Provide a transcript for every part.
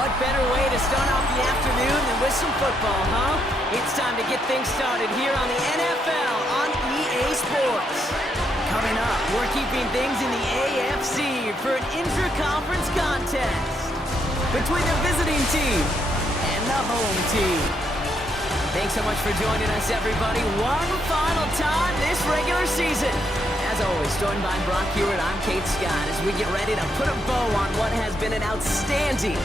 what better way to start off the afternoon than with some football, huh? It's time to get things started here on the NFL on EA Sports. Coming up, we're keeping things in the AFC for an intra-conference contest between the visiting team and the home team. Thanks so much for joining us, everybody. One final time this regular season. As always, joined by Brock Hewitt, I'm Kate Scott as we get ready to put a bow on what has been an outstanding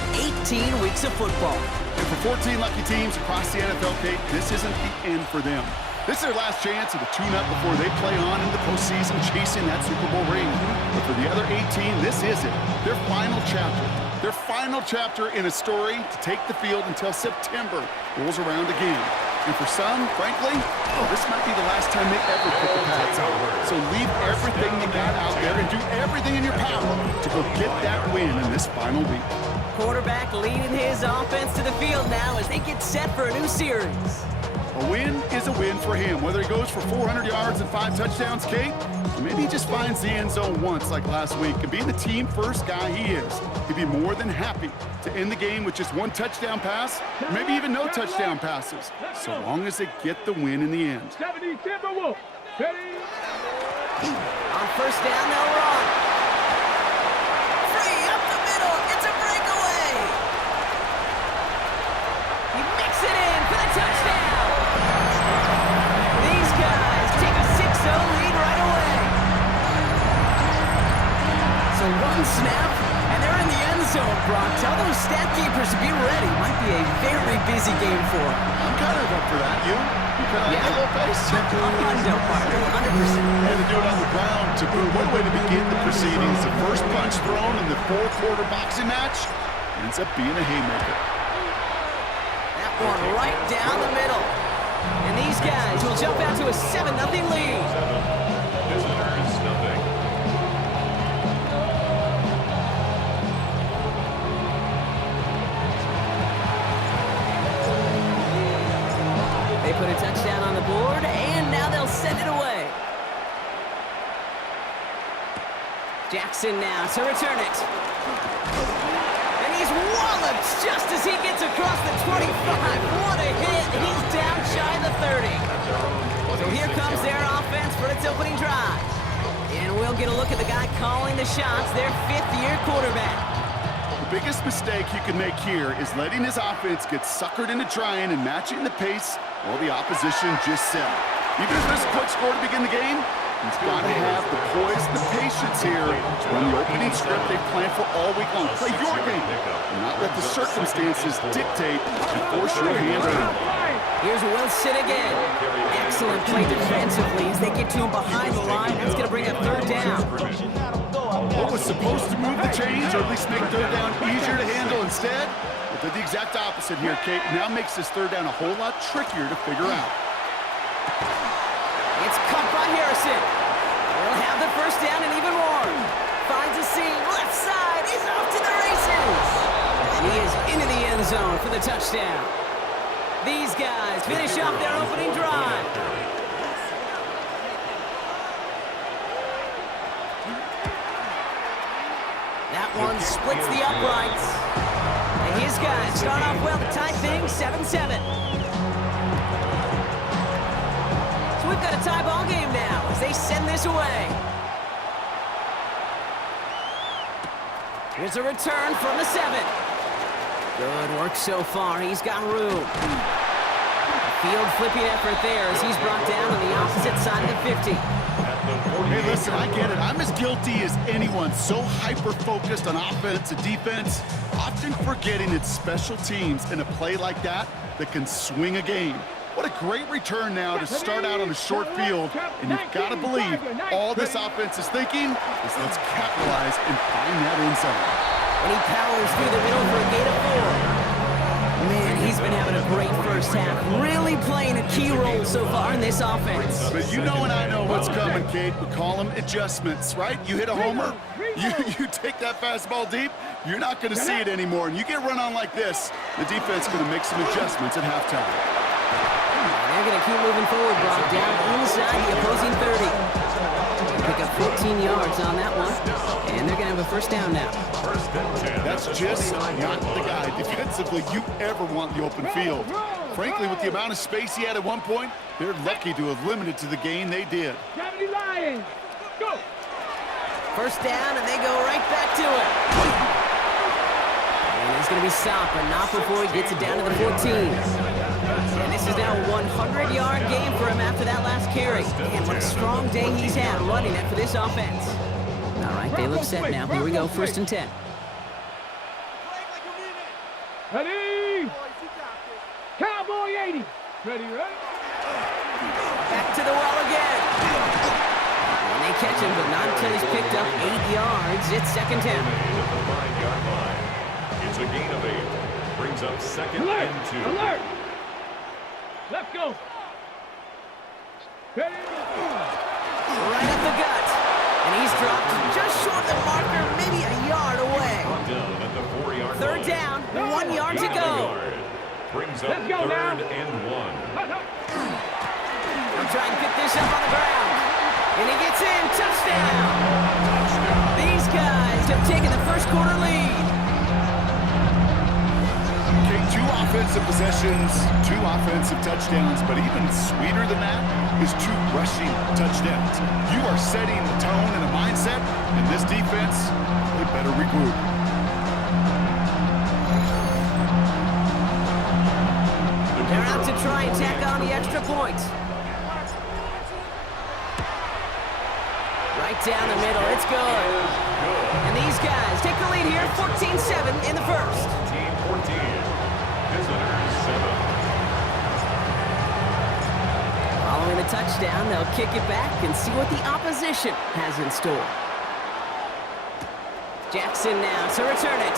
18 weeks of football. And for 14 lucky teams across the NFL, Kate, this isn't the end for them. This is their last chance of the tune-up before they play on in the postseason chasing that Super Bowl ring. But for the other 18, this is it. Their final chapter. Their final chapter in a story to take the field until September rolls around again. And for some, frankly, this might be the last time they ever put the pads on. So leave everything you got out there and do everything in your power to go get that win in this final week. Quarterback leading his offense to the field now as they get set for a new series. A win is a win for him, whether he goes for 400 yards and 5 touchdowns, Kate, or maybe he just finds the end zone once like last week. And being the team-first guy he is, he'd be more than happy to end the game with just 1 touchdown pass, or maybe even no touchdown passes, so long as they get the win in the end. On first down, they'll run. Free up the middle, it's a breakaway. He makes it in for the touchdown. These guys take a 6-0 lead right away. So one snap, and they're in the end zone, Brock. Tell those stat keepers to be ready. Might be a very busy game for them. I'm kind of up for that. You kind of like a little pace? 100%. And to do it on the ground, to one way to begin the proceedings, the first punch thrown in the 4-quarter boxing match ends up being a haymaker. That one right down the middle. And these guys will jump out to a 7-0 lead. Visitors, nothing. They put a touchdown on the board, and now they'll send it away. Jackson now to return it. And he's walloped just as he gets across the 25. What a hit. He's down shy of the 30. So here comes their offense for its opening drive. And we'll get a look at the guy calling the shots, their 5th-year quarterback. The biggest mistake he could make here is letting his offense get suckered into trying and matching the pace while the opposition just set. Even if there's a quick score to begin the game, he's got to have the poise and the patience here to run the opening script they planned for all week long. Play your game and not let the circumstances dictate and force your hand around. Here's Wilson again. Excellent play defensively as they get to him behind the line. That's going to bring up 3rd down. What was supposed to move the chains, or at least make 3rd down easier to handle instead, it did the exact opposite here, Kate. Now makes this 3rd down a whole lot trickier to figure out. It's caught by Harrison. We'll have the first down and even more. Finds a seam, left side, he's off to the races. And he is into the end zone for the touchdown. These guys finish off their opening drive. That one splits the uprights. And his guys start off well to tie things 7-7. So we've got a tie ball game now as they send this away. Here's a return from the 7. Good work so far. He's got room. Field flipping effort there as he's brought down on the opposite side of the 50. Hey, listen, I get it. I'm as guilty as anyone. So hyper-focused on offense and defense, often forgetting it's special teams in a play like that that can swing a game. What a great return now to start out on a short field, and you've got to believe all this offense is thinking is let's capitalize and find that end zone. And he powers through the middle for a gain of 4. Man, he's been having a great first half, really playing a key role so far in this offense. But you know and I know what's coming, Kate. We call them adjustments, right? You hit a homer, you take that fastball deep, you're not going to see it anymore. And you get run on like this, the defense going to make some adjustments at halftime. They're going to keep moving forward, Brock, down inside the opposing 30. Pick up 14 yards on that one. And they're going to have a first down now. First and 10. That's just not the guy defensively you ever want in the open field. Frankly, with the amount of space he had at one point, they're lucky to have limited to the gain they did. Go! First down, and they go right back to it. And he's going to be stopped, but not before he gets it down to the 14. And this is now a 100-yard game for him after that last carry. Man, what a strong day he's had running it for this offense. All right, they look set now. Here we go, first and 10. Ready? Cowboy 80. Ready? Back to the well again. And they catch him, but not until he's picked up 8 yards. It's second down. At the 5-yard line. It's a gain of 8. Brings up second Alert! and 2. Alert! Let's go. Ready? Right up the gut. And he's dropped just short of the marker, maybe a yard away. Down at the 4-yard Third line. down, 1 yard to go. Brings up Let's go third now. and 1. I'm trying to pick this up on the ground. And he gets in. Touchdown. These guys have taken the first quarter lead. Okay, 2 offensive possessions, 2 offensive touchdowns, but even sweeter than that is 2 rushing touchdowns. You are setting the tone and a mindset, and this defense, they better regroup. They're out to try and tack on the extra point. Right down the middle. It's good. And these guys take the lead here, 14-7 in the first. Team 14. Visitors 7. Following the touchdown, they'll kick it back and see what the opposition has in store. Jackson now to return it.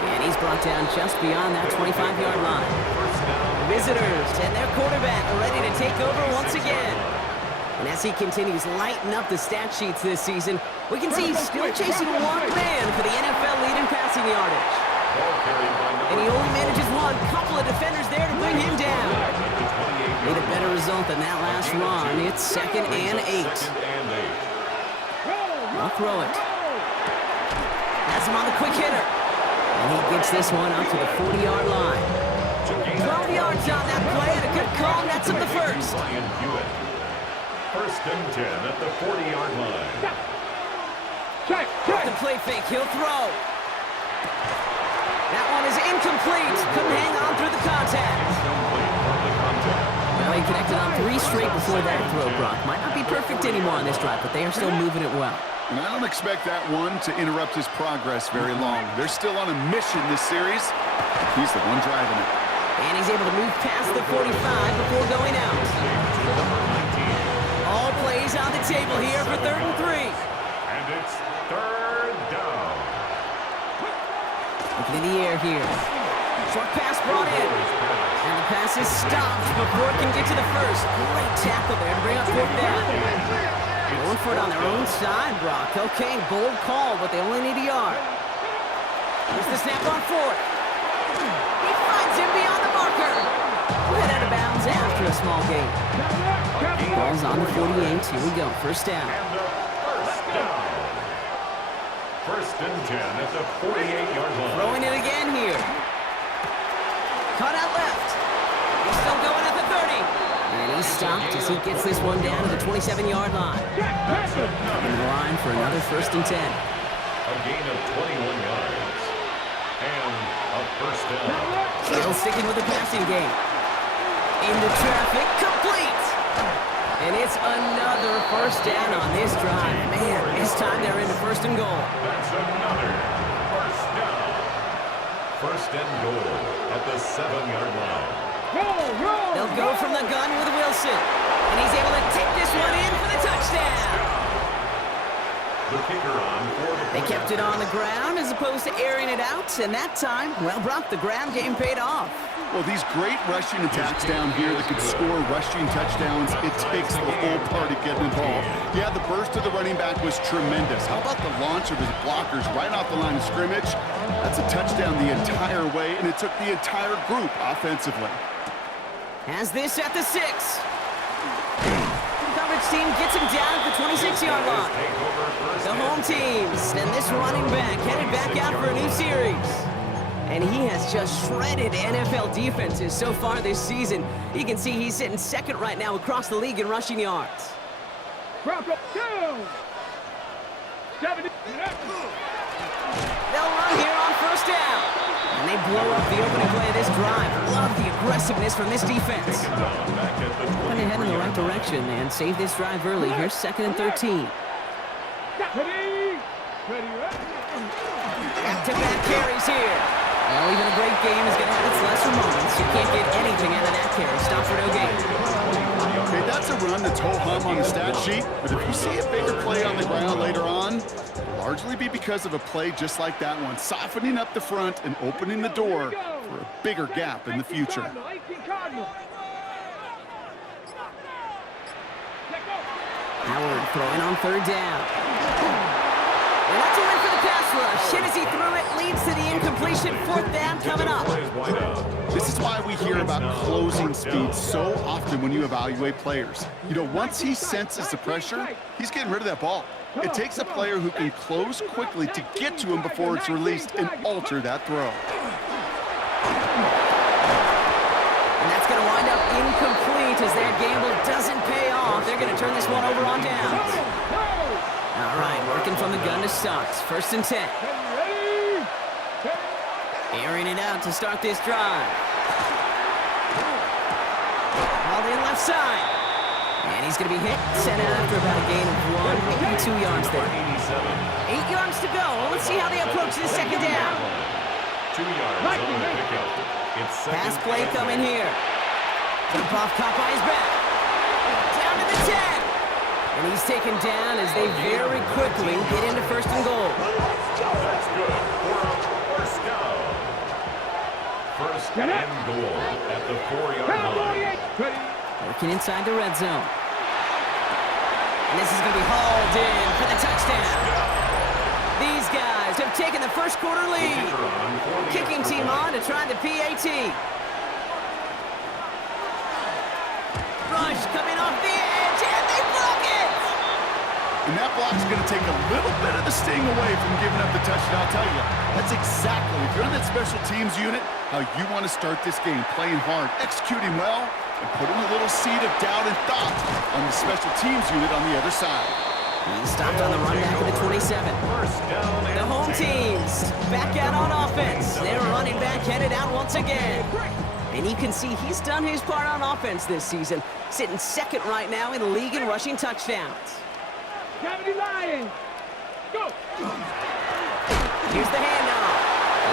And he's brought down just beyond that 25-yard line. Visitors and their quarterback are ready to take over once again. And as he continues lighting up the stat sheets this season, we can see he's still chasing one man for the NFL lead in passing yardage. And he only manages one. Couple of defenders there to bring him down. Need a better result than that last run. It's second and 8. I'll throw it. Has him on the quick hitter. And he gets this one up to the 40-yard line. 12 yards on that play and a good call. That's up the first. First and 10 at the 40-yard line. Check. The play fake. He'll throw. That one is incomplete. Couldn't hang on through the contact. Well, he connected on 3 straight before that throw, Brock. Might not be perfect anymore on this drive, but they are still moving it well. And I don't expect that one to interrupt his progress very long. They're still on a mission this series. He's the one driving it. And he's able to move past the 45 before going out. All plays on the table here for 3rd and 3. And it's 3rd down. Looking in the air here. Short pass brought in. And the pass is stopped before it can get to the first. Great tackle there to bring up 4th down. Going for it on their own side, Brock. Okay, bold call, but they only need a yard. Here's the snap on 4th. He finds him beyond the marker. Went out of bounds after a small gain. Ball's on the 48. Here we go. First down. And a first down. First and 10 at the 48-yard line. Throwing it again here. Cut out left. He's still going at the 30. And he's stopped as he gets this one down to the 27-yard line. In the line for another first and 10. A gain of 21 yards. And a first down. Still sticking with the passing game. Into traffic, complete. And it's another first down on this drive. Man, this time they're into first and goal. That's another first down. First and goal at the 7-yard line. They'll go from the gun with Wilson. And he's able to take this one in for the touchdown. The kicker on for the They kept it on the ground as opposed to airing it out. And that time, well, Brock, the ground game paid off. Well, these great rushing attacks down here that can score rushing touchdowns, it takes the whole party getting involved. Yeah, the burst of the running back was tremendous. How about the launch of his blockers right off the line of scrimmage? That's a touchdown the entire way, and it took the entire group offensively. Has this at the 6. Coverage Which team gets him down at the 26-yard line? The home teams. And this running back headed back out for a new series. And he has just shredded NFL defenses so far this season. You can see he's sitting second right now across the league in rushing yards. Bronco down. 70. They'll run here on first down. And they blow up the opening play of this drive. Love the aggressiveness from this defense. Trying to head in the right direction and save this drive early. Here's 2nd and 13. Ready. Back-to-back carries here. Well, even a great game is going to have its lesser moments. You can't get anything out of that carry. Stop for no gain. Okay, that's a run that's ho-hum on the stat sheet, but if you see a bigger play on the ground later on, it'll largely be because of a play just like that one, softening up the front and opening the door for a bigger gap in the future. Howard throwing on 3rd down. And that's a win for the pass rush. Hit as he threw it, leads to the incompletion. 4th down coming up. This is why we hear about closing speed so often when you evaluate players. You know, once he senses the pressure, he's getting rid of that ball. It takes a player who can close quickly to get to him before it's released and alter that throw. And that's going to wind up incomplete as their gamble doesn't pay off. They're going to turn this one over on downs. All right, working from the gun to start. 1st and 10. Airing it out to start this drive. All in left side. And he's going to be hit, sent out after about a gain of 1, maybe 2 yards there. 8 yards to go. Let's see how they approach this 2nd down. 2 yards on the pickup. It's Pass play coming here. Jump off caught by his back. Down to the 10. And he's taken down as they very quickly get into 1st and goal. That's good for a first down. 1st and goal at the 4-yard line. Working inside the red zone. And this is going to be hauled in for the touchdown. These guys have taken the first quarter lead. Kicking team on to try the PAT. Rush coming off the edge, and they block it! And that block's going to take a little bit of the sting away from giving up the touchdown. I'll tell you, that's exactly, if you're in that special teams unit, how you want to start this game, playing hard, executing well, and putting a little seed of doubt and thought on the special teams unit on the other side. He stopped on the run back of the 27. The home teams back out on offense. They're running back headed out once again. And you can see he's done his part on offense this season, sitting 2nd right now in the league in rushing touchdowns. Lions. Go. Here's the handoff.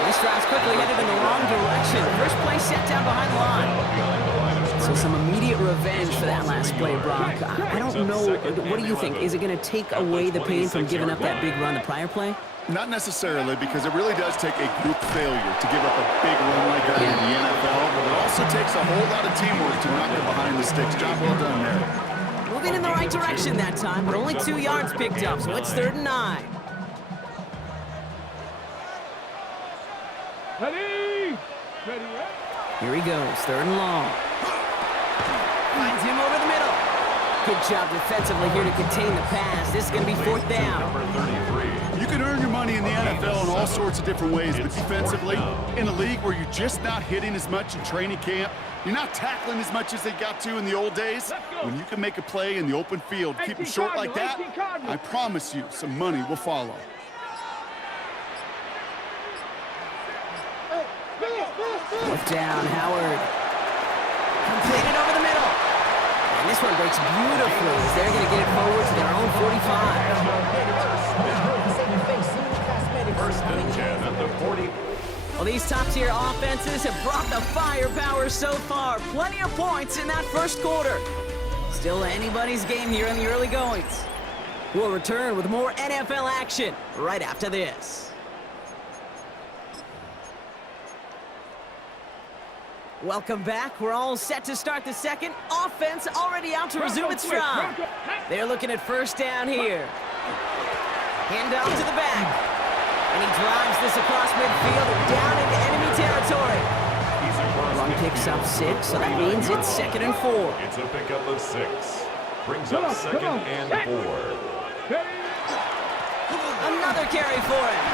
This drive's quickly headed in the wrong direction. First play set down behind the line. So some immediate revenge for that last play, Brock. I don't know. What do you think? Is it going to take away the pain from giving up that big run the prior play? Not necessarily, because it really does take a group failure to give up a big run like that in the NFL, but it also takes a whole lot of teamwork to knock it behind the sticks. Job well done there. Moving in the right direction that time, but only 2 yards picked up, so it's 3rd and 9. Ready. Here he goes, 3rd and long. Finds him over the middle. Good job defensively here to contain the pass. This is going to be 4th down. You can earn your money in the NFL in all sorts of different ways, but defensively, in a league where you're just not hitting as much in training camp, you're not tackling as much as they got to in the old days, when you can make a play in the open field, keep them short like that, I promise you some money will follow. Fourth down, Howard. Completed over the middle. And this one breaks beautifully as they're going to get it forward to their own 45. 1st and 10 at the 40. Well, these top-tier offenses have brought the firepower so far. Plenty of points in that first quarter. Still anybody's game here in the early goings. We'll return with more NFL action right after this. Welcome back. We're all set to start the second. Offense already out to resume its stride. They're looking at 1st down here. Hand off to the back. And he drives this across midfield and down into enemy territory. Run picks up 6, so that means it's 2nd and 4. It's a pickup of 6. Brings up second and 4. Another carry for him.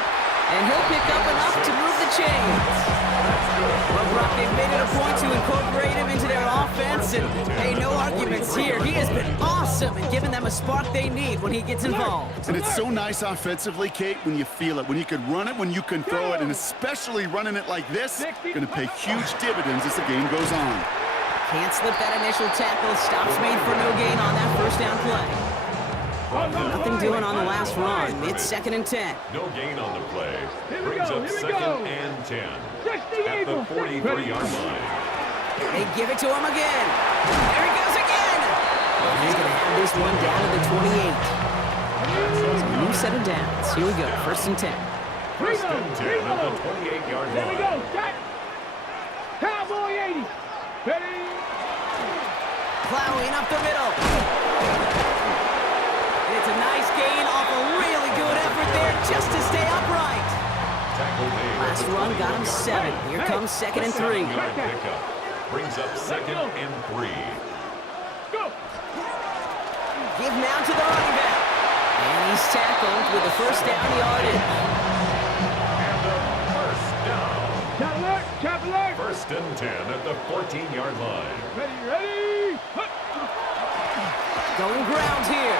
And he'll pick up enough to move the chains. Well, Brock, they've made it a point to incorporate him into their offense, and hey, no arguments here. He has been awesome in giving them a spark they need when he gets involved. And it's so nice offensively, Kate, when you feel it, when you can run it, when you can throw it, and especially running it like this, going to pay huge dividends as the game goes on. Can't slip that initial tackle. Stops made for no gain on that first down play. Nothing doing on the last run. It's 2nd and 10. No gain on the play. Brings up second and 10 at the 43-yard line. They give it to him again. There he goes again. And he's going to have this one down to the 28. So a new set of downs. Here we go. 1st and 10. First and 10 at the 28-yard line. There we go. Set. Cowboy 80. Ready. Plowing up the middle. It's a nice gain off a really good effort there just to stay upright. Last run got him 7. Here comes 2nd and 3. Brings up second and 3. Go. Give now to the running back. And he's tackled with a first down yardage. And a first down. Chop alert. Chop alert. First and 10 at the 14-yard line. Ready. Going ground here.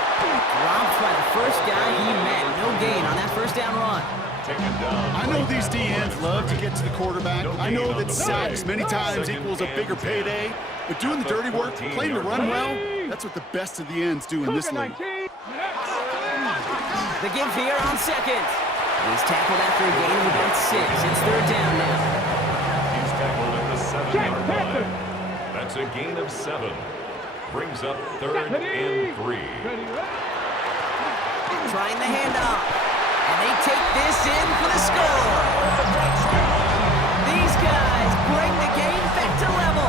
Dropped by the first guy he met. No gain on that first down run. Taken down. I know these DNs love to get to the quarterback. I know that sacks many times equals a bigger payday, but doing the dirty work, playing to run well, that's what the best of the ends do in this league. The give here on 2nd. He's tackled after a gain of about 6. It's 3rd down now. He's tackled at the 7-yard line. That's a gain of 7. Brings up 3rd and 3. Trying the handoff. And they take this in for the score. These guys bring the game back to level.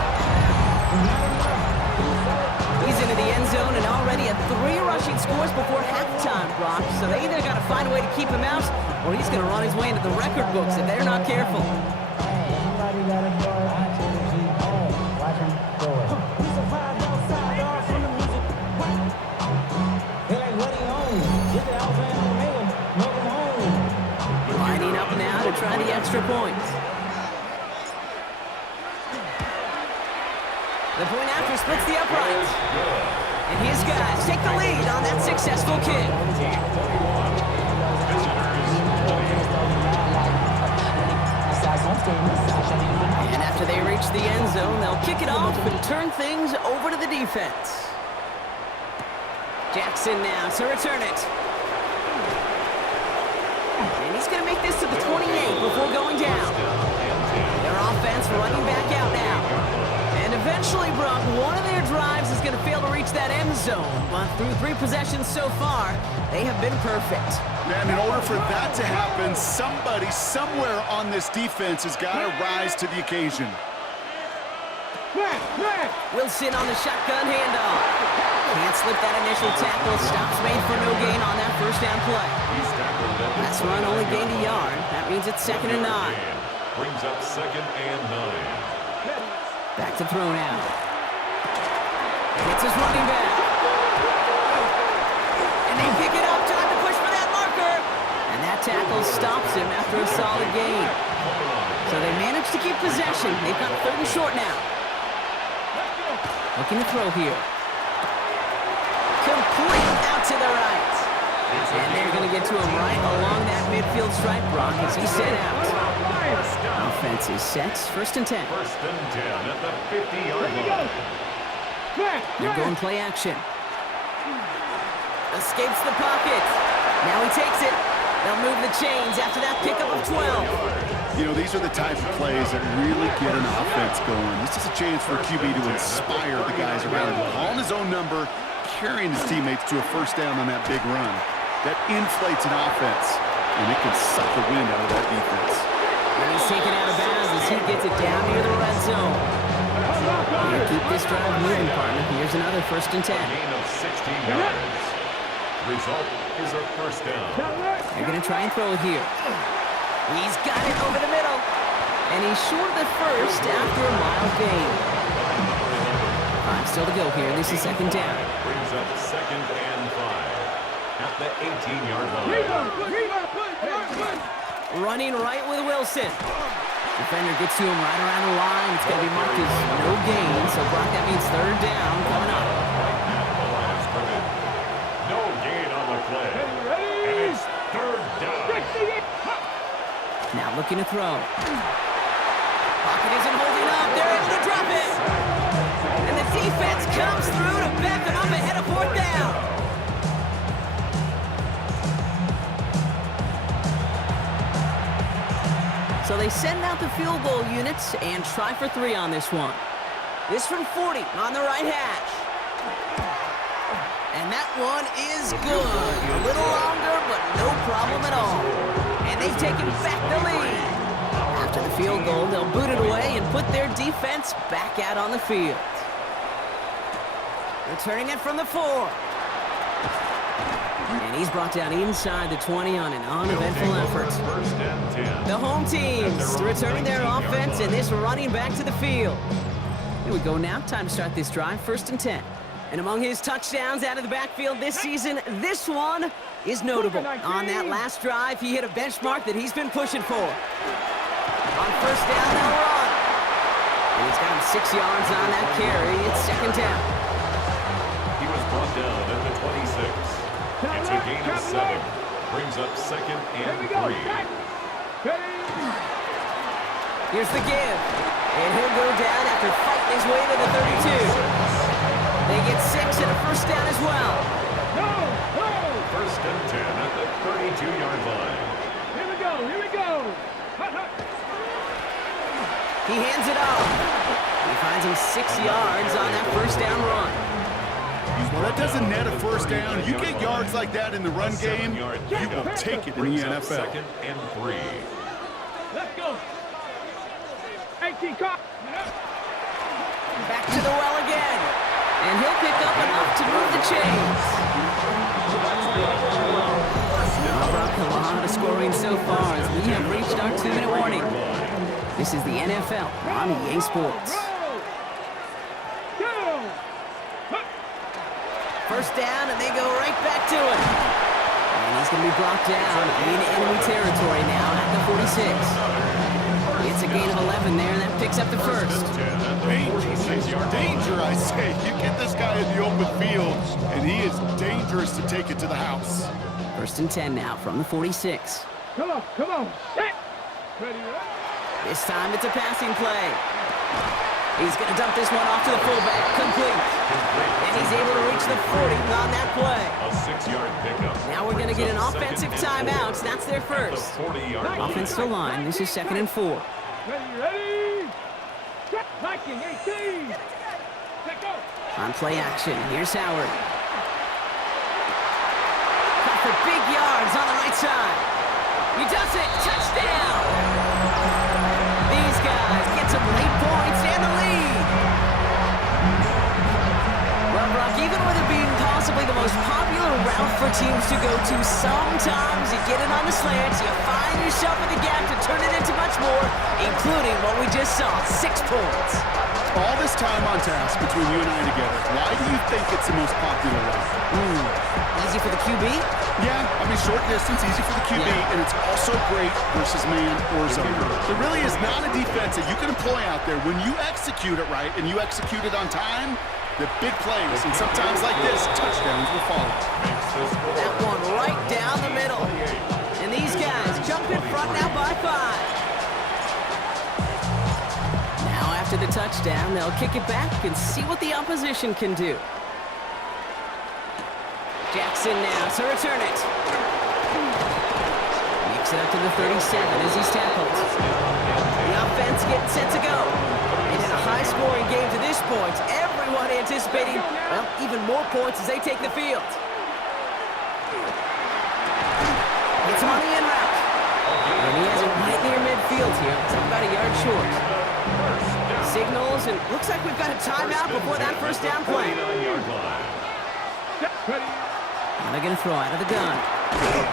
He's into the end zone and already at 3 rushing scores before halftime, Brock. So they either got to find a way to keep him out, or he's going to run his way into the record books if they're not careful. Lining up now to try the extra point. The point after splits the uprights. And his guys take the lead on that successful kick. And after they reach the end zone, they'll kick it off and turn things over to the defense. Jackson now to return it. And he's going to make this to the 28 before going down. Their offense running back out now. And eventually, Brock, one of their drives is going to fail to reach that end zone. But through 3 possessions so far, they have been perfect. And in order for that to happen, somebody somewhere on this defense has got to rise to the occasion. Wilson on the shotgun handoff. Can't slip that initial tackle. Stops made for no gain on that first down play. Last run only gained a yard. That means it's 2nd and 9. Brings up 2nd and 9. Back to throw now. It's his running back. And they pick it up. Time to push for that marker. And that tackle stops him after a solid gain. So they managed to keep possession. They've got 3rd and short now. Looking to throw here. Complete out to the right. And they're going to get to him right along that midfield stripe, Brock, as he's set out. Offense is set. 1st and 10. 1st and 10 at the 50-yard line. They're going play action. Escapes the pocket. Now he takes it. They'll move the chains after that pickup of 12. You know, these are the type of plays that really get an offense going. This is a chance for a QB to inspire the guys around him. Calling his own number, carrying his teammates to a first down on that big run. That inflates an offense, and it can suck the wind out of that defense. And he's taken out of bounds as he gets it down near the red zone. Here, keep this drive moving, partner. Here's another 1st and 10. Gain of 16 yards. Result is a first down. They're going to try and throw it here. He's got it over the middle. And he's short of the first after a mile gain. 5 still to go here. This is second down. Brings up 2nd and 5 at the 18-yard line. Running right with Wilson. Defender gets to him right around the line. It's going to be marked as no gain. So, Brock, that means third down coming up. Right at the line of scrimmage. No gain on the play. And it's third down. Now looking to throw. Pocket isn't holding up. They're able to drop it. And the defense comes through to back them up ahead of fourth down. So they send out the field goal units and try for 3 on this one. This from 40 on the right hash. And that one is good. A little longer, but no problem at all. And they've taken back the lead. After the field goal, they'll boot it away and put their defense back out on the field. Returning it from the 4. And he's brought down inside the 20 on an uneventful effort. The home teams returning their offense and this running back to the field. Here we go now. Time to start this drive. 1st and 10. And among his touchdowns out of the backfield this season, this one is notable. On that last drive, he hit a benchmark that he's been pushing for. On 1st down, they'll run. And he's got him 6 yards on that carry. It's second down. He was brought down at the 26. It's a gain of 7. Brings up 2nd and 3. Here's the give. And he'll go down after fighting his way to the 32. They get 6 and a 1st down as well. 1st and 10 at the 32-yard line. Here we go. He hands it off. He finds him 6 yards on that 1st down run. Well, that doesn't net a 1st down. You get yards like that in the run game, you will take it in the NFL. 2nd and 3. Let's go. 18 car. Back to the well again. And he'll pick up enough to move the chains. Brock, a lot of scoring so far as we have reached our 2-minute warning. This is the NFL on EA Sports. 1st down, and they go right back to it. And he's going to be brought down in enemy territory now at the 46. It's a gain of 11 there, and that picks up the 1st. Danger, I say. You get this guy in the open field, and he is dangerous to take it to the house. 1st and 10 now from the 46. Come on. Set. Ready. This time it's a passing play. He's going to dump this one off to the fullback. Complete. And he's able to reach the 40 on that play. A 6-yard pickup. Now we're going to get an offensive timeout. So that's their first. Offensive line. This is 2nd and 4. Ready. Set. Viking 18. Let go. On play action. Here's Howard. Cut for big yards on the right side. He does it. Touchdown. These guys get some late points and the lead. Well, Brock, even with it being possibly the most popular route for teams to go to, sometimes you get it on the slants, you find yourself in the gap to turn it into much more, including what we just saw, 6 points. All this time on task between you and I together, why do you think it's the most popular route? Easy for the QB? Yeah, I mean, short distance, easy for the QB, and it's also great versus man or zone. There really is not a defense that you can employ out there. When you execute it right and you execute it on time, the big plays, and sometimes like this, touchdowns will follow. That one right down the middle. And these guys jump in front now by 5. Now after the touchdown, they'll kick it back and see what the opposition can do. Jackson now to return it. Makes it up to the 37 as he's tackled. The offense getting set to go. And in a high-scoring game to this point, everyone anticipating, well, even more points as they take the field. It's on the in route. And he has it right near midfield here. It's about a yard short. Signals, and looks like we've got a timeout before that 1st down play. Now they're going to throw out of the gun.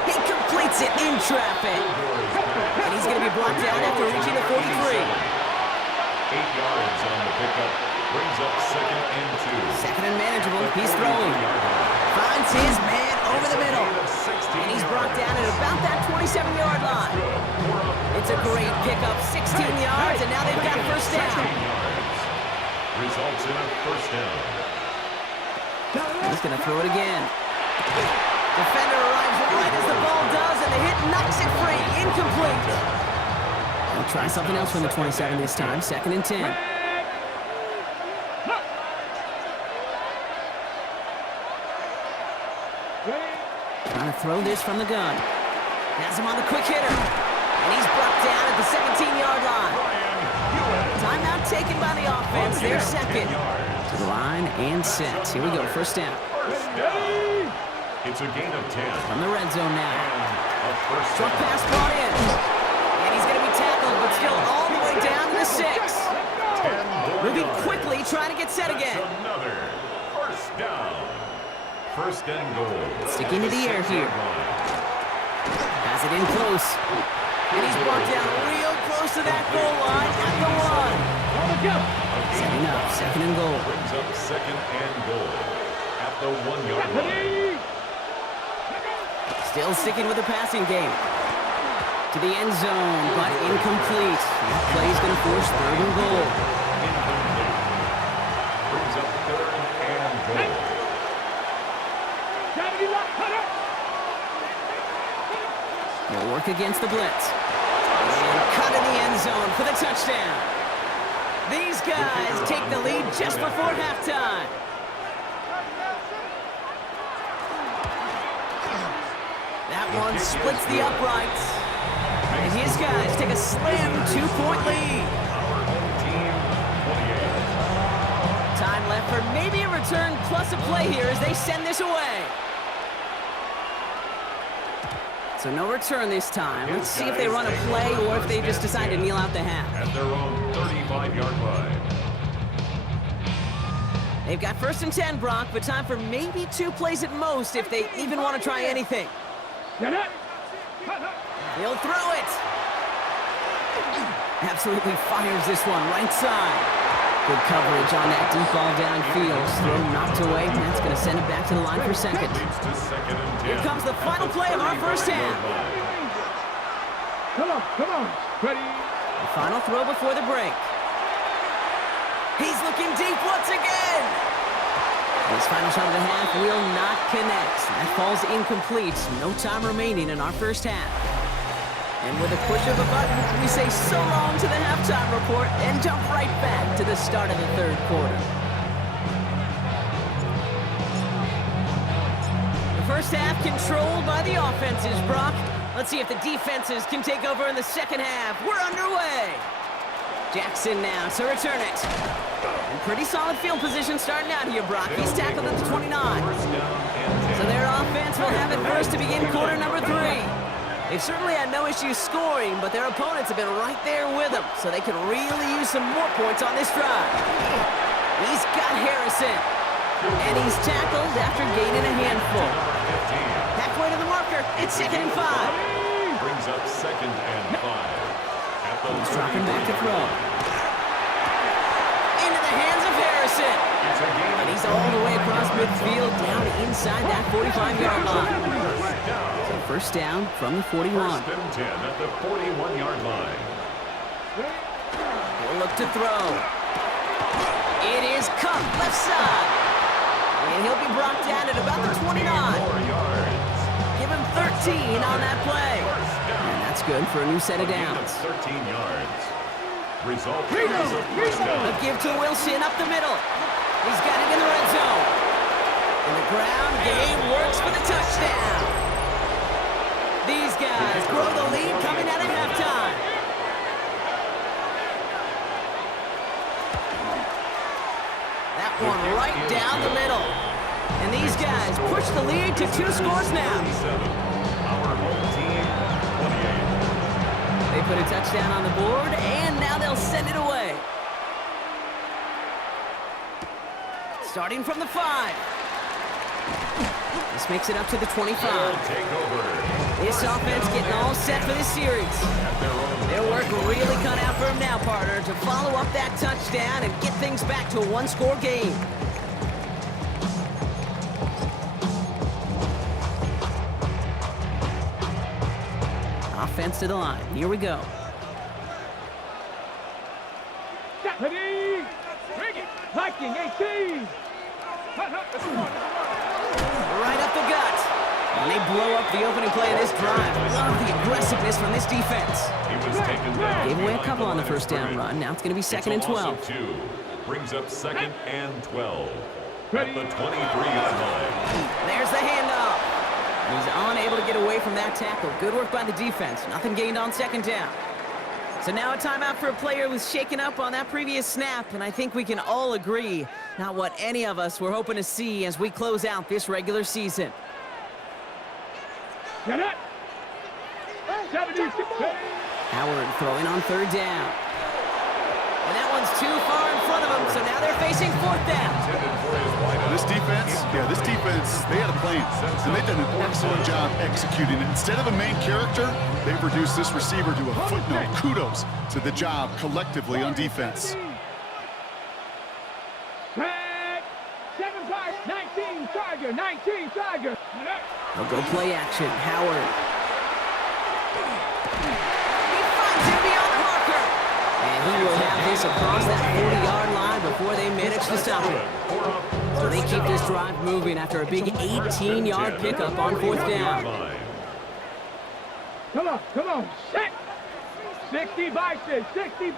He completes it in traffic. And he's going to be brought down after reaching the 43. 8 yards on the pickup. Brings up 2nd and 2. Second and manageable. He's throwing. Finds his man over the middle. And he's brought down at about that 27-yard line. It's a great pickup, 16 yards, and now they've got first down. Results in a first down. He's going to throw it again. Defender arrives right as the ball does, and the hit knocks it free. Incomplete. They'll try something else from the 27 this time. 2nd and 10. Trying to throw this from the gun. Has him on the quick hitter. And he's brought down at the 17-yard line. Timeout taken by the offense. They're second. To the line and set. Here we go. First down. It's a gain of 10. From the red zone now. Short Short pass brought in. And he's going to be tackled, but still all the way down to the 6. Moving quickly, trying to get set again. Another first down. First and goal. Sticking to the air here. Has it in close. And he's brought down real close to that goal line at the 1. Setting up, 2nd and goal. Brings up 2nd and goal at the 1-yard line. Still sticking with the passing game. To the end zone, but incomplete. That play's going to force 3rd and goal. Incomplete. Brings up 3rd and goal. They'll work against the blitz. And cut in the end zone for the touchdown. These guys take the lead just before halftime. That one splits the uprights. And his guys take a slim 2-point lead. Our home team, 28. Time left for maybe a return plus a play here as they send this away. So no return this time. Let's see if they run a play or if they just decide to kneel out the half. At their own 35-yard line. They've got 1st and 10, Brock, but time for maybe 2 plays at most if they even want to try anything. He'll throw it. Absolutely fires this one right side. Good coverage on that deep ball downfield. Throw knocked away, and that's going to send it back to the line for 2nd. Leads to 2nd and 10. Here comes the final play of our first half. Come on. Ready? The final throw before the break. He's looking deep once again. This final shot of the half will not connect. That falls incomplete. No time remaining in our first half. And with a push of a button, we say so long to the halftime report and jump right back to the start of the 3rd quarter. The first half controlled by the offenses, Brock. Let's see if the defenses can take over in the 2nd half. We're underway. Jackson now to return it. And pretty solid field position starting out here, Brock. He's tackled at the 29. So their offense will have it first to begin quarter number 3. They've certainly had no issues scoring, but their opponents have been right there with them, so they can really use some more points on this drive. He's got Harrison, and he's tackled after gaining a handful. Halfway to the marker, it's 2nd and 5. Brings up 2nd and 5. He's dropping back to throw. Into the hands of Harrison. And he's all the way across midfield, down inside that 45-yard line. So first down from the 41. 1st and 10 at the 41-yard line. He'll look to throw. It is Cup left side. And he'll be brought down at about the 29. 4 yards. Give him 13 on that play. And that's good for a new set of downs. 13 yards. Result is a first down. A give to Wilson up the middle. He's got it in the red zone. And the ground game works for the touchdown. These guys grow the lead coming out of halftime. That one right down the middle. And these guys push the lead to 2 scores now. Our home team, 28. They put a touchdown on the board, and now they'll send it away. Starting from the 5. This makes it up to the 25. Take over. This offense getting all set for this series. Their work really cut out for them now, partner, to follow up that touchdown and get things back to a one-score game. Offense to the line. Here we go. Ready? Bring it. Viking 18. Right up the gut. And they blow up the opening play of this drive. Love the aggressiveness from this defense. He was taken down. Gave away a couple on the first down run. Now it's going to be second and 12. Brings up second and 12 at the 23-yard line. There's the handoff. He's unable to get away from that tackle. Good work by the defense. Nothing gained on second down. So now a timeout for a player who's shaken up on that previous snap, and I think we can all agree, not what any of us were hoping to see as we close out this regular season. Get it. 76. Howard throwing on third down. And that one's too far in front of him, so now they're facing fourth down. This defense, they had a plan, and they've done an excellent job executing it. Instead of a main character, they've reduced this receiver to a footnote. Kudos to the job collectively on defense. 7-5, 19, Tiger, 19, Tiger. They'll go play action. Howard. He finds him beyond the marker. And he will have this across that 40-yard line before they manage to stop it. So they keep this drive moving after a big 18-yard pickup on fourth down. Come on, set. 60 by 6, 60.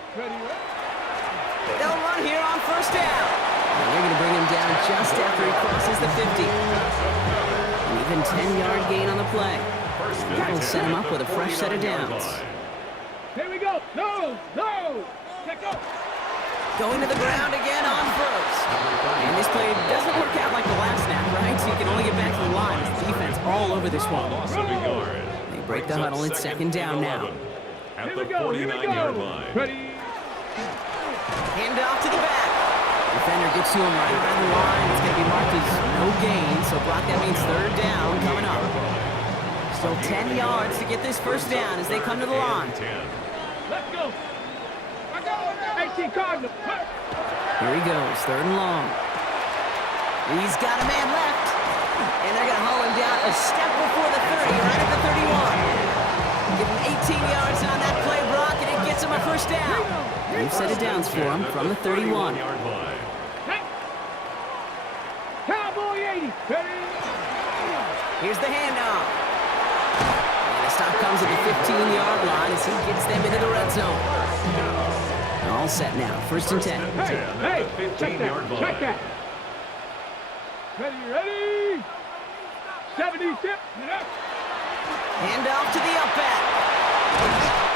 They'll run here on first down. And they're going to bring him down just after he crosses the 50. An even 10-yard gain on the play. That will set him up with a fresh set of downs. Here we go. No. Let go. Going to the ground again on first. And this play doesn't work out like the last snap, right? So you can only get back to the line. It's defense all over this one. They break the huddle. It's second down now. At the 49-yard line. Ready. Hand off to the back. Defender gets to him right around the line. It's going to be marked as no gain. So Brock, that means third down coming up. Still 10 yards to get this first down as they come to the line. Let's go. 18 Cardinals. Here he goes, third and long. He's got a man left. And they're going to haul him down a step before the 30, right at the 31. Give him 18 yards on that play, Brock, and it gets him a first down. New set of downs for him from the 31. Cowboy 80. Here's the handoff. And the stop comes at the 15-yard line as he gets them into the red zone. All set now, first and 10. Hey, check that. Ready. 70 tip. Hand off to the up back.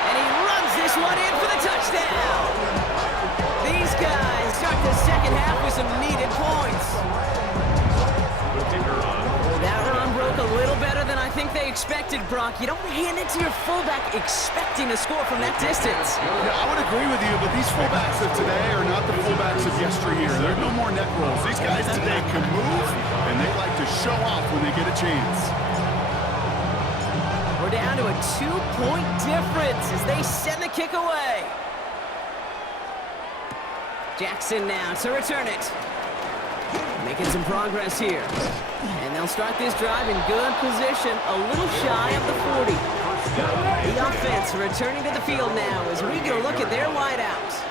And he runs this one in for the touchdown. These guys start the second half with some needed points. That run broke a little better than I think they expected, Brock. You don't hand it to your fullback expecting to score from that distance. Yeah, I would agree with you, but these fullbacks of today are not the fullbacks of yesteryear. There are no more neck rolls. These guys today can move, and they like to show off when they get a chance. We're down to a 2-point difference as they send the kick away. Jackson now to return it. Making some progress here. And they'll start this drive in good position, a little shy of the 40. The offense returning to the field now as we get a look at their wideouts.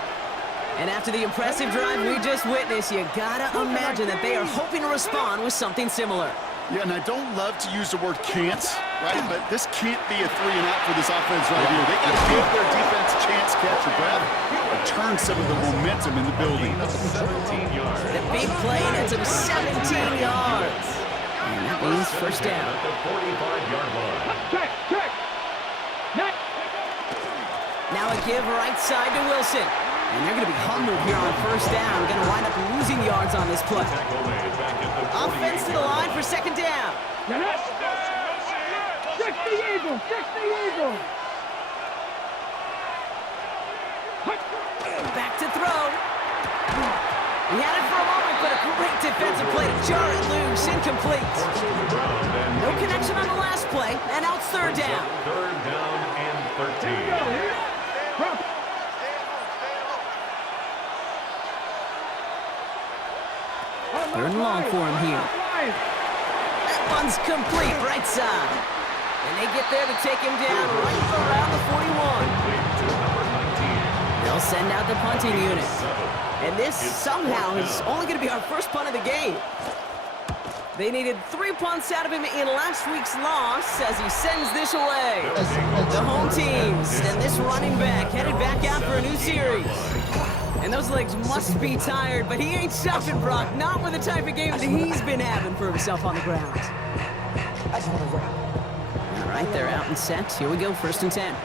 And after the impressive drive we just witnessed, you gotta imagine that they are hoping to respond with something similar. Yeah, and I don't love to use the word can't, right? But this can't be a 3-and-out for this offense right here. They got to give their defense a chance to catch a breath and turn some of the momentum in the building. 17 yards. The big play ends up 17 yards. And that means first down. At the 45-yard line. Check. Now a give right side to Wilson. And they're going to be humbled here on first down. Going to wind up losing yards on this play. Offense to the line for second down. Fix the eagle. Back to throw. He had it for a moment, but a Great defensive play to jar it loose. Incomplete. No connection on the last play, and now it's third down. Third down and 13. Third and long for him here. That one's complete, right side. And they get there to take him down right around the 41. They'll send out the punting unit. And this somehow is only going to be our first punt of the game. They needed 3 punts out of him in last week's loss as he sends this away. The home teams and this running back headed back out for a new series. And those legs must be tired, but he ain't stopping, Brock. Not with the type of game that he's been having for himself on the ground. All right, they're out and set. Here we go, 1st and 10.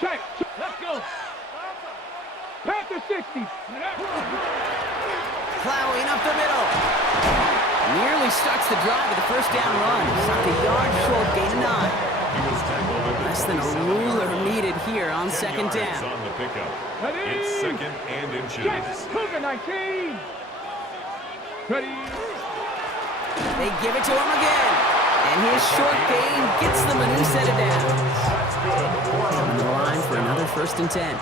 Check. Let's go. Panther 60. Plowing up the middle. Nearly starts the drive with a first down run. Stopped a yard short, gain of 9. Less than a ruler needed here on 2nd down. On the pickup. It's 2nd and inches. Cougar 19. Ready. They give it to him again. And his short gain gets them a new set of downs. On the line for another 1st and 10.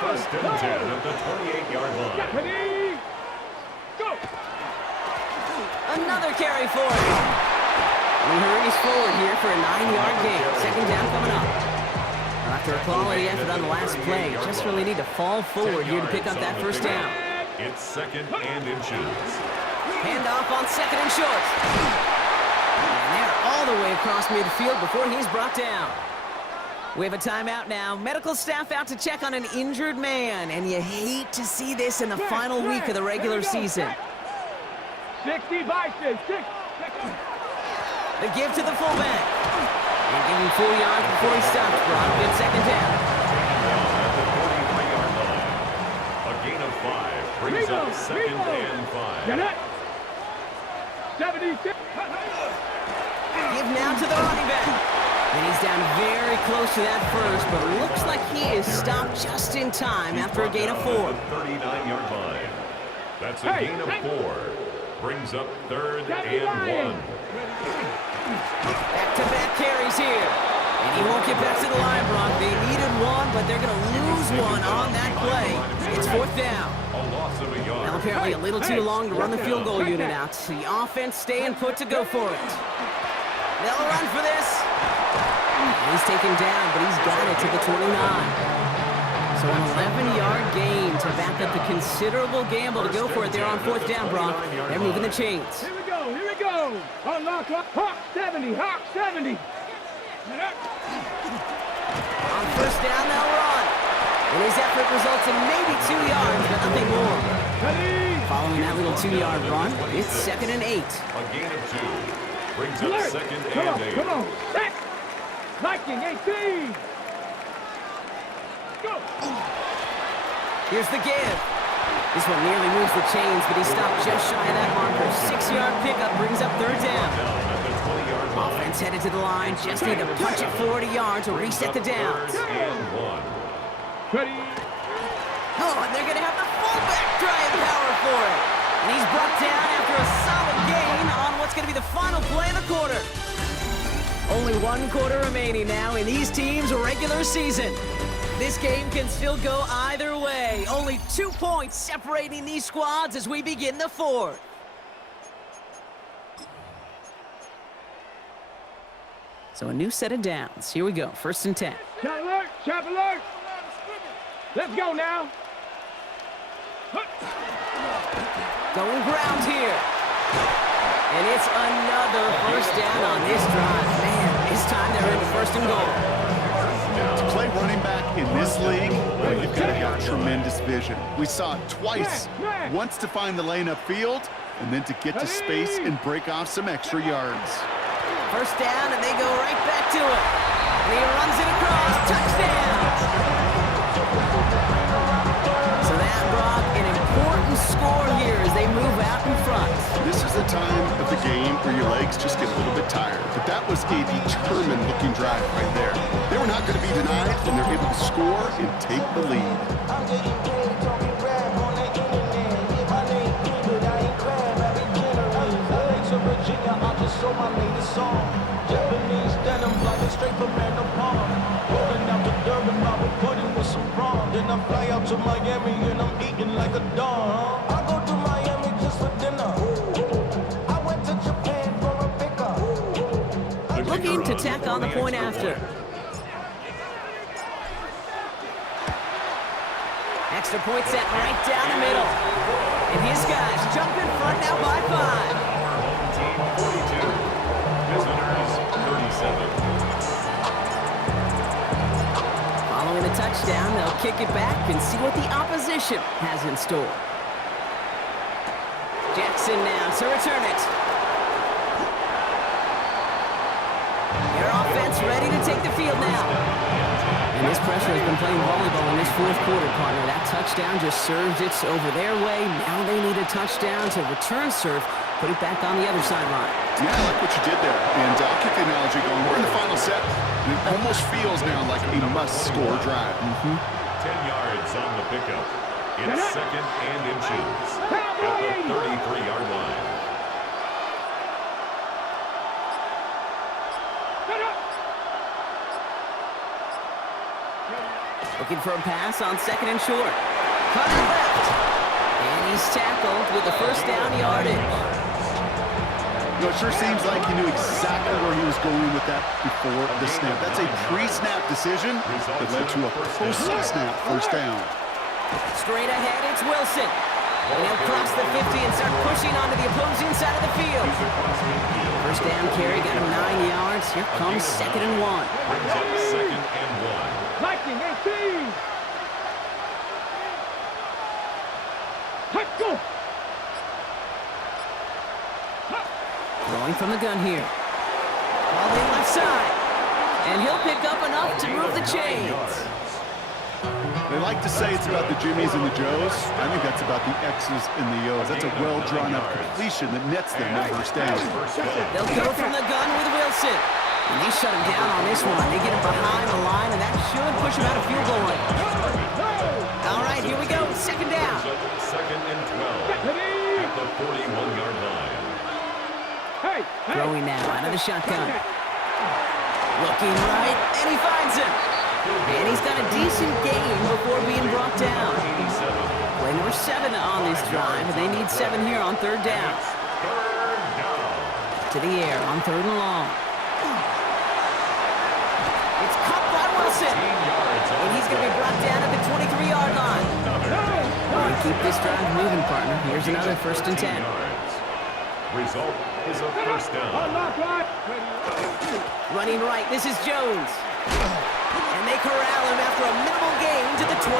First and 10 at the 28-yard line. Ready. Go. Another carry for him. He hurries forward here for a 9-yard gain. 2nd down coming up. After a quality effort on the last play, just really need to fall forward here to pick up that first down. It's 2nd and inches. Handoff on 2nd and short. And they're all the way across midfield before he's brought down. We have a timeout now. Medical staff out to check on an injured man, and you hate to see this in the final week of the regular season. 60 Vices. 6. The give to the fullback. And give him 4 yards before he stops. Brock, good 2nd down. At the 43-yard line. A gain of 5 brings up 2nd and 5. Get it. 76. Give now to the running back. And he's down very close to that first, but looks like he is stopped just in time after a gain of 4. 39-yard line. That's a gain of 4. Brings up 3rd and 1. Back-to-back carries here. And he won't get back to the line, Brock. They needed one, but they're going to lose one on that play. It's 4th down. A loss of a yard. Now apparently a little too long to run the field goal unit out. The offense staying put to go for it. They'll run for this. He's taken down, but he's got it to the 29. So an 11-yard gain to back up the considerable gamble to go for it there on 4th down, Brock. They're moving the chains. Here we go. Unlock Hawk 70. Hawk 70. On 1st down, they'll run. And his effort results in maybe 2 yards, but nothing more. Ready. Following that little 2-yard run, it's 2nd and 8. A gain of 2. Brings up 2nd and 8. Come on. Set. Viking 18. Go. Here's the give. This one nearly moves the chains, but he stopped just shy of that marker. 6-yard pickup brings up 3rd down. At the 20-yard line. Offense headed to the line. Just need to punch it 40 yards to reset the downs. 3rd and 1. Ready. Oh, and they're going to have the fullback trying power for it. And he's brought down after a solid gain on what's going to be the final play of the quarter. Only 1 quarter remaining now in these teams' regular season. This game can still go either way. Only 2 points separating these squads as we begin the 4th. So a new set of downs. Here we go, 1st and 10. Shot alert. Shot alert. Let's go now. Going ground here. And it's another 1st down on this drive. Man, this time they're into 1st and goal. To play running back in this league, well, you've got to have tremendous vision. We saw it twice. Once to find the lane upfield, and then to get to space and break off some extra yards. 1st down, and they go right back to it. And he runs it across. Touchdown! So that brought an important score here as they move out in front. This is the time of the game where your legs just get a little bit tired. But that was a determined-looking drive right there. They were not going to be denied, and they're able to score and take the lead. I need a song. Japanese denim, flying straight from Random Palm. Rolling out to Durban, Robert pudding with some prawn. Then I fly out to Miami and I'm eating like a dog. I go to Miami just for dinner. I went to Japan for a pickup. Looking to tack on the point after. Extra point set right down the middle. And his guys jump in front now by 5. Our home team 42. Visitors 37. Following the touchdown, they'll kick it back and see what the opposition has in store. Jackson now to return it. Their offense ready to take the field now. And this pressure has been playing volleyball in this fourth quarter, partner. That touchdown just served it over their way. Now they need a touchdown to return serve, put it back on the other sideline. Yeah, I like what you did there. And I'll keep the analogy going. We're in the final set, and it almost feels now like a must-score drive. 10 yards on the pickup. It's second and inches at the 33-yard line. Looking for a pass on second and short. Cut it left. And he's tackled with the first down yardage. You know, it sure seems like he knew exactly where he was going with that before the snap. That's a pre-snap decision that led to a post-snap first down. Straight ahead, it's Wilson. And he'll cross the 50 and start pushing onto the opposing side of the field. First down carry, got him 9 yards. Here comes second and 1. Brings up second and 1. Lightning 18. Let's go. Throwing from the gun here. Ball in left side. And he'll pick up enough to move the chains. They like to say it's about the Jimmies and the Joes. I think that's about the X's and the O's. That's a well-drawn-up completion that nets them the first down. They'll go from the gun with Wilson. And they shut him down on this one. They get him behind the line, and that should push him out of field goal range. All right, here we go. Second down. Second and 12 at the 41-yard line. Throwing now out of the shotgun. Looking right, and he finds him. And he's got a decent gain before being brought down. Play number 7 on this drive, and they need 7 here on third down. To the air on third and long. It's caught by Wilson. And he's going to be brought down at the 23-yard line. Well, keep this drive moving, partner. Here's another first and 10. Result is a first down. Running right, this is Jones. And they corral him after a minimal gain to the 21.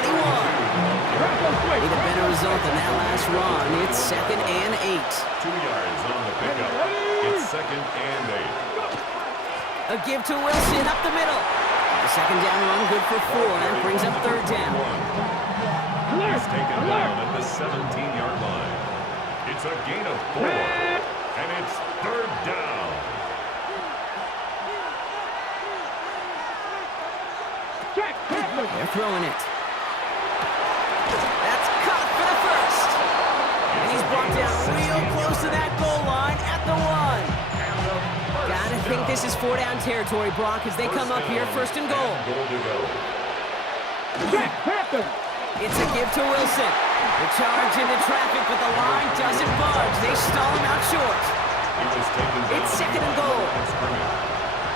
Need a better result than that last run. It's second and 8. 2 yards on the pickup. It's second and 8. A give to Wilson up the middle. The second down run good for 4. That brings up third down. He's taken down at the 17-yard line. It's a gain of 4. And it's third down. They're throwing it. That's caught for the first. And he's brought down real close to that goal line at the 1. Gotta think this is 4-down territory, Brock, as they come up here first and goal. It's a give to Wilson. The charge into traffic, but the line doesn't budge. They stall him out short. It's second and goal.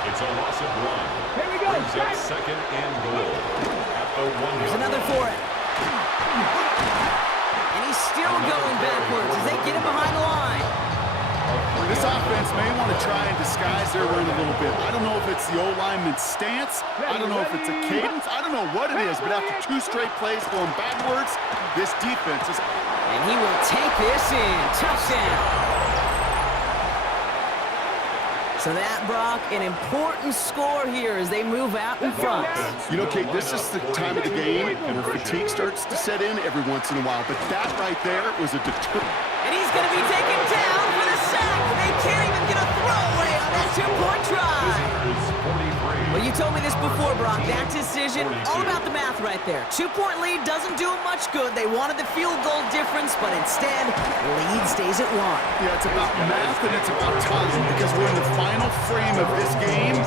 It's a loss of 1. Here we go. Brings up second and goal at the 1. There's another for it. And he's still going backwards as they get him behind the line. This offense may want to try and disguise their run a little bit. I don't know if it's the O-lineman's stance. I don't know if it's a cadence. I don't know what it is, but after 2 straight plays going backwards, this defense is... And he will take this in. Touchdown. So that, Brock, an important score here as they move out in front. You know, Kate, this is the time of the game where fatigue starts to set in every once in a while, but that right there was a deterrent. And he's going to be taken down for the sack. They can't even get a throwaway on that 2-point try. Well, you You told me this before, Brock. That decision, all about the math right there. 2-point lead doesn't do them much good. They wanted the field goal difference, but instead, lead stays at 1. Yeah, it's about math and it's about time because we're in the final frame of this game.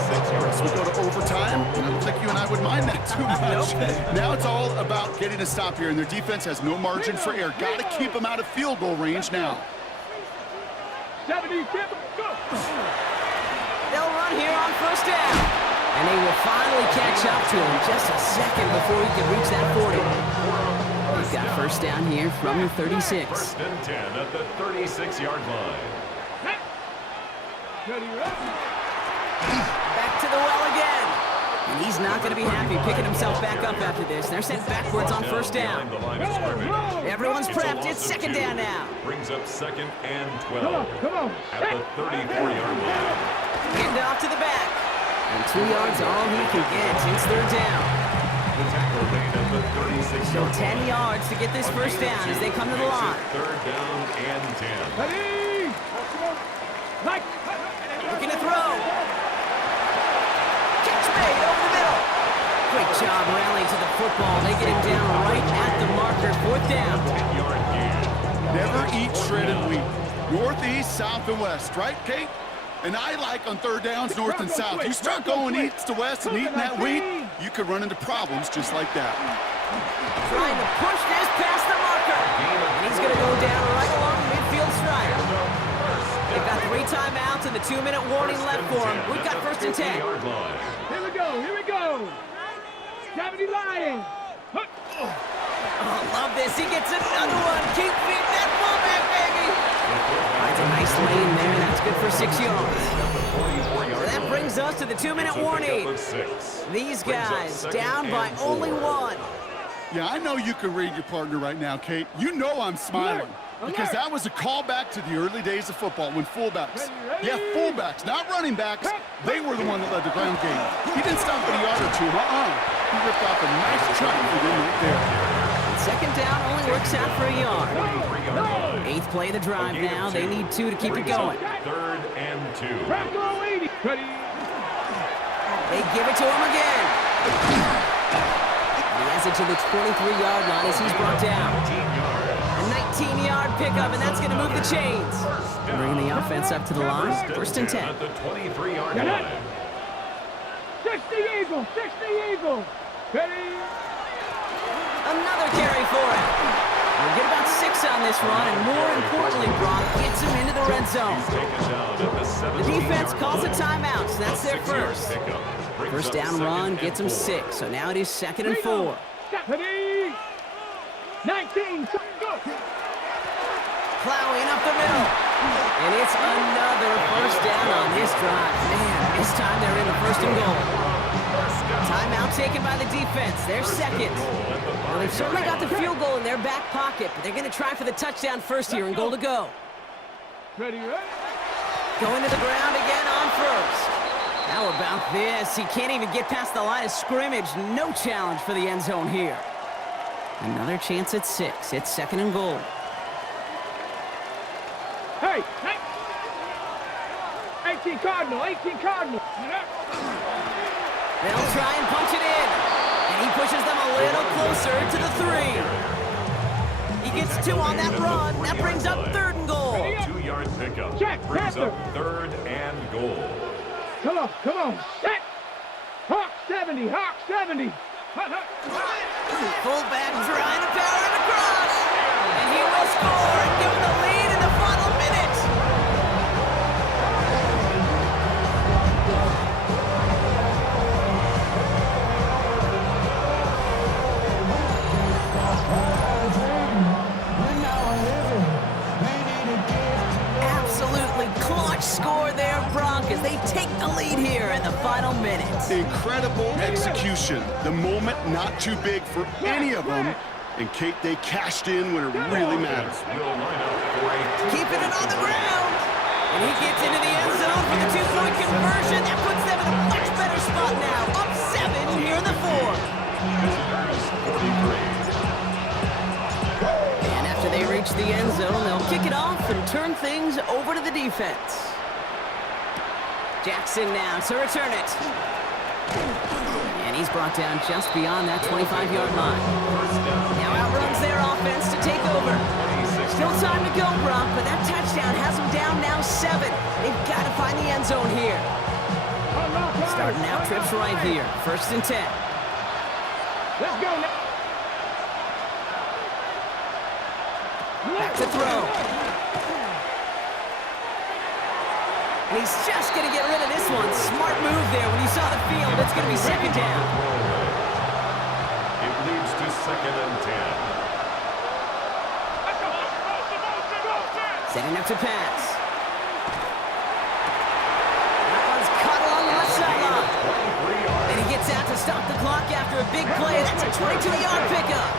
As we go to overtime, I don't think you and I would mind that too much. Now it's all about getting a stop here, and their defense has no margin for error. Got to keep them out of field goal range now. 70, go! They'll run here on first down. And they will finally catch up to him just a second before he can reach that 40. He's got first down here from the 36. First and 10 at the 36-yard line. Back to the well again. And he's not going to be happy picking himself back up after this. They're sent backwards on first down. Everyone's prepped. It's second down now. Brings up second and 12 Come on. at the 34-yard line. Hand off to the back. And 2 yards all he can get. It's third down. The tackle made at the 36-yard Still line. 10 yards to get this first down as they come to the line. Third down and 10. Ready? Looking to throw. Catch made over the middle. Great job rallying to the football. They get him down right at the marker. Fourth down. 10-yard gain. Never eat shredded wheat. Northeast, south, and west, right, Kate? And I like on third downs, north and south. You start going east to west and eating that wheat, you could run into problems just like that. Trying to push this past the marker. And he's going to go down right along the midfield stripe. They've got 3 timeouts and the 2-minute warning left for him. We've got first and 10. Here we go. 70 Lions. Oh, love this. He gets another one. Keep feeding that fullback, baby. Finds a nice lane there, and that's good for 6 yards. So that brings us to the 2-minute warning. These guys down by only 1. Yeah, I know you can read your partner right now, Kate. You know I'm smiling. Because that was a callback to the early days of football when fullbacks, fullbacks, not running backs, they were the one that led the ground game. He didn't stop at a yard or two, He ripped off a nice chunk for them right there. And second down only works out for a yard. 8th play of the drive now. They need 2 to keep it going. Third and 2. Ready? They give it to him again. And he has it to the 23-yard line as he's brought down. A 19-yard pickup, and that's going to move the chains. Bringing the offense up to the line. First and 10. At the 23-yard line. 60 Eagle. Ready? Another carry for him. We'll get about 6 on this run, and more importantly, Brock gets him into the red zone. The defense calls a timeout, so that's their first. First down run gets him 6, so now it is second and 4. Ready? 19, go! Plowing up the middle. And it's another first down on this drive. Man, this time they're in the first and goal. Timeout taken by the defense. They're second. Well, they've certainly got the field goal in their back pocket, but they're going to try for the touchdown first here and goal to go. Ready? Going to the ground again on first. How about this? He can't even get past the line of scrimmage. No challenge for the end zone here. Another chance at 6. It's second and goal. Hey! 18 Cardinal. They'll try and punch it in. And he pushes them a little closer to the 3. He gets 2 on that run. That brings up third and goal. 2-yard pickup. Check, brings Panther. up third and goal. Come on. Set! Hawk 70. Fullback trying to power it across. And he will score and give them the lead in the final minute. Absolutely clutch score there, Brock, as they take the lead here in the final minute. Incredible execution. The moment not too big for any of them. And Kate, they cashed in when it really matters. Keeping it on the ground. And he gets into the end zone for the 2-point conversion. That puts them in a much better spot now. Up 7 here in the 4th. And after they reach the end zone, they'll kick it off and turn things over to the defense. Jackson now to return it. And he's brought down just beyond that 25-yard line. Now outruns their offense to take over. Still time to go, Brock, but that touchdown has them down now 7. They've got to find the end zone here. Starting out trips right here. 1st and 10. Let's go now. Back to throw. And he's just going to get rid of this one. Smart move there. When you saw the field, it's going to be 2nd down. It leads to 2nd and 10. Setting up to pass. That one's caught along the left sideline. And he gets out to stop the clock after a big play. That's a 22-yard pickup.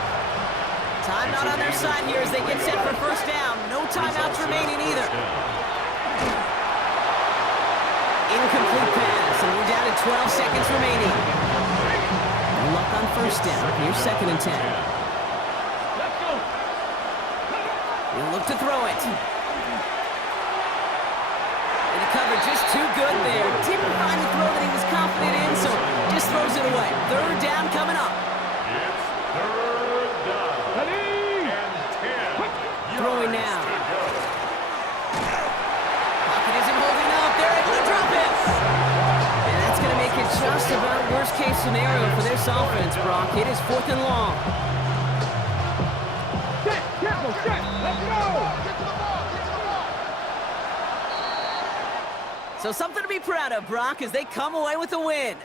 Time not on their side here as they get set for 1st down. No timeouts remaining either. Incomplete pass, and we're down to 12 seconds remaining. No luck on 1st down. Here's 2nd and 10. He'll look to throw it. And he covered just too good there. Didn't find the throw that he was confident in, so just throws it away. 3rd down coming up. It's 3rd down. And 10 Throwing yards now. to go. Pocket isn't holding up. They're able to drop it. And that's going to make it just about worst-case scenario for this offense, Brock. It is 4th and long. Set, careful, set. Let's go. So something to be proud of, Brock, as they come away with a win.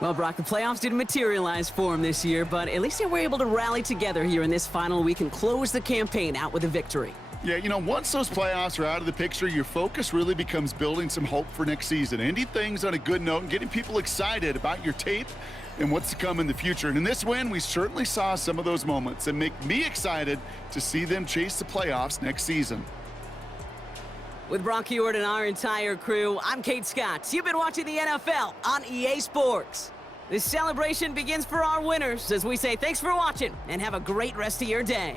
Well, Brock, the playoffs didn't materialize for them this year, but at least they were able to rally together here in this final week and close the campaign out with a victory. Yeah, you know, once those playoffs are out of the picture, your focus really becomes building some hope for next season, ending things on a good note and getting people excited about your tape and what's to come in the future. And in this win, we certainly saw some of those moments that make me excited to see them chase the playoffs next season. With Brock Hewitt and our entire crew, I'm Kate Scott. You've been watching the NFL on EA Sports. This celebration begins for our winners as we say thanks for watching and have a great rest of your day.